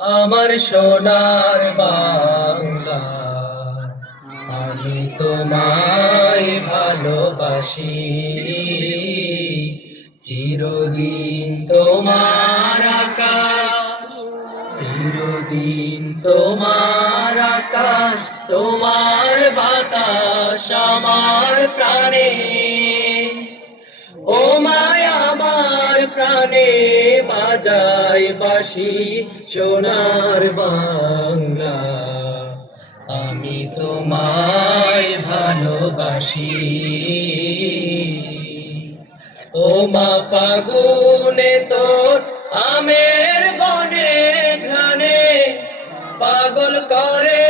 আমার সোনার বাংলা, আমি তোমায় ভালোবাসি। চিরদিন তোমার আকাশ, চিরদিন তোমার আকাশ, তোমার বাতাস আমার প্রাণে। ও মায় আমার প্রাণে বাজায় বাঁশি সোনার বাংলা, আমি তোমায় ভালোবাসি। ও মা ফাগুনে তোর আমের বনে ঘ্রাণে পাগল করে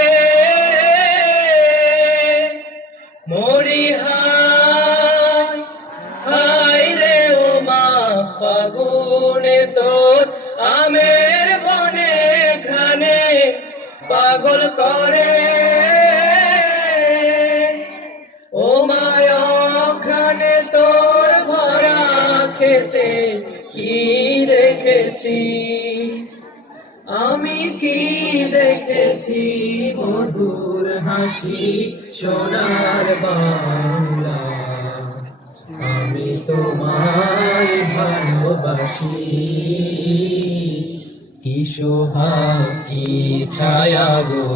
মরি হায় হায় রে। ও মা ফাগুনে তোর আমের বনে ঘ্রাণে পাগল করে। ও মায় ঘ্রাণে তোর ভরা খেতে কি দেখেছি, আমি কি দেখেছি মধুর হাসি সোনার বাংলা, আমি তোমায় ভালোবাসি। কি শোভা কি ছায়া গো।